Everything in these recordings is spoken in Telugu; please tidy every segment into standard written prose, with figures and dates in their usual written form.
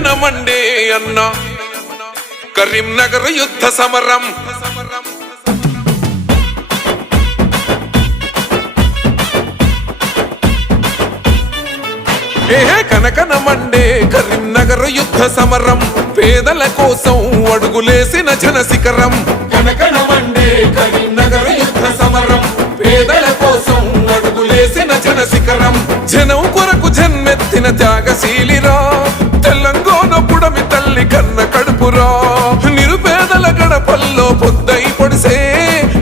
కనకనమండే అన్న కరీంనగర్ యుద్ధ సమరం కనకనమండే కరీంనగర్ యుద్ధ సమరం పేదల కోసం అడుగులేసిన జనశిఖరం కనకనమండే కరీంనగర్ యుద్ధ సమరం పేదల కోసం అడుగులేసిన జనశిఖరం జనం కొరకు జన్మెత్తిన త్యాగశీలిరా తెలంగాణ పుడమి తల్లి కన్న కడుపురా నిరుపేదల గడపల్లో పొద్దై పొడిసే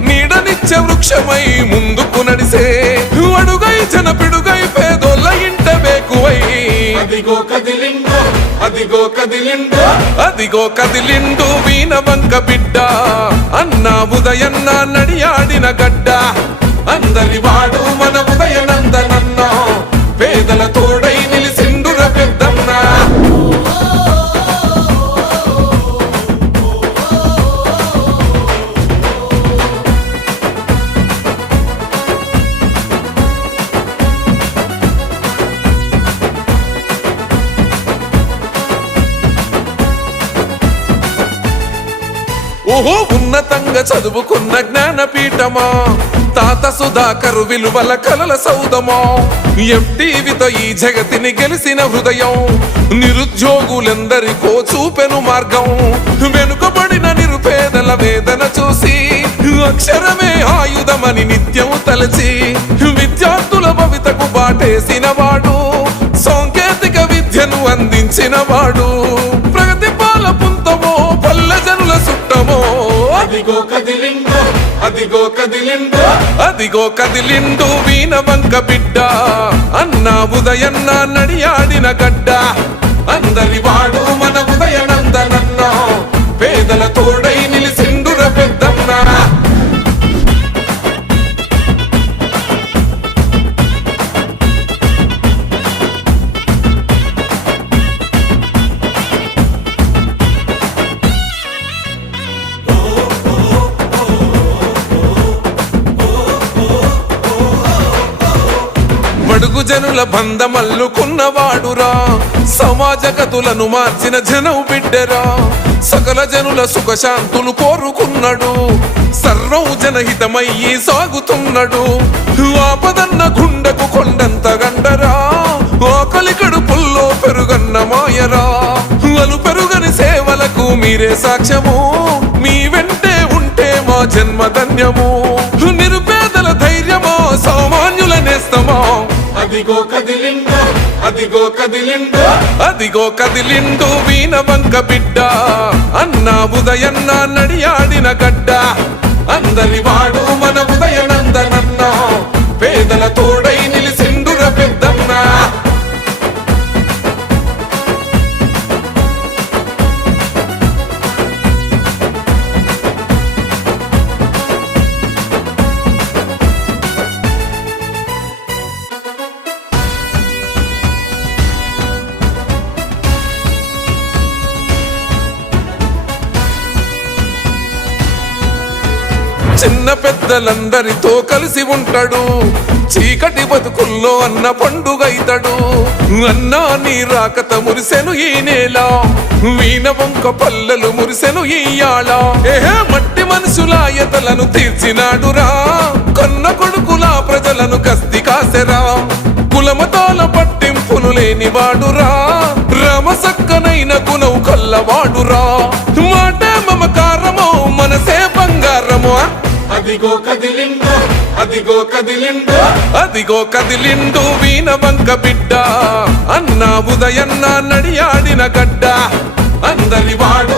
నీడనిచ్చే వృక్షమై ముందుకు నడిసే అడుగై జన పిడుగై పేదోళ్ళ ఇంట బేకువై అదిగో కదిలిండు అదిగో కదిలిండు అదిగో కదిలిండు వీణ వంక బిడ్డ అన్న ఉదయన్న నడియాడిన గడ్డ అందరి వాడు మన ఉదయనందనన్న పేదల తోడై నిలిసిండుర పెద్దన్న ఓహో ఉన్నతంగా చదువుకున్న జ్ఞానపీఠమా తాత సుధాకరు విలువల కలల సౌదమా ఎఫ్టీవీతో ఈ జగతిని గెలిసిన హృదయం నిరుద్యోగులందరికో చూపెను మార్గం వెనుకబడిన నిరుపేదల వేదన చూసి అక్షరమే ఆయుధమని నిత్యం తలచి విద్యార్థుల భవితకు బాటేసిన వాడు సాంకేతిక విద్యను అందించిన వాడు ప్రగతి పాల పుంతమో పల్లె జనుల సుట్టమో అదిగో కదిలిండు అదిగో కదిలిండు అదిగో కదిలిండు వీణ వంక బిడ్డ అన్న ఉదయన్న నడియాడిన గడ్డ అందరి వాడు మన ఉదయనందనన్న పేదల తోడై నిలిసిండుర పెద్దన్న బడుగు జనుల బంధమల్లుకున్నవాడురా సమాజ గతులను మార్చిన జనం బిడ్డరా సకల జనుల సుఖశాంతులు కోరుకున్నాడు సర్వం జనహితమయ్యి సాగుతున్నాడు ఆపదన్న గుండెకు కొండంత గండరా ఆకలి కడుపుల్లో పెరుగన్న మాయరా అలు పెరుగని సేవలకు మీరే సాక్ష్యము మీ వెంటే ఉంటే మా జన్మ ధన్యము నిరుపేదల ధైర్యమో సామాన్యుల నేస్తమో అదిగో కదిలిండు అదిగో కదిలిండు అదిగో కదిలిండు వీణ వంక బిడ్డ అన్న ఉదయన్న నడియాడిన గడ్డ అందరి వాడు మన ఉదయనందనన్న పేదల తోడై నిలిసిండుర పెద్దన్న చిన్న పెద్దలందరితో కలిసి ఉంటాడు చీకటి బతుకుల్లో అన్న పండుగైతాడు అన్నా నీ రాకత మురిసెను ఈ నేల వీణ వంక పల్లెలు మురిసెను ఈయాళ మట్టి మనుషుల ఎతలను తీర్చినాడురా కన్న కొడుకుల ప్రజలను కస్తి కాసెరా కులమతాల పట్టింపులు లేని వాడురా రామసక్కనైన గుణవు కల్లవాడురా మాటే మమకారమో మనసే బంగారమో అదిగో కదిలిండు అదిగో కదిలిండు అదిగో కదిలిండు వీణ వంక బిడ్డ అన్న ఉదయన్న నడియాడిన గడ్డ అందరి వాడు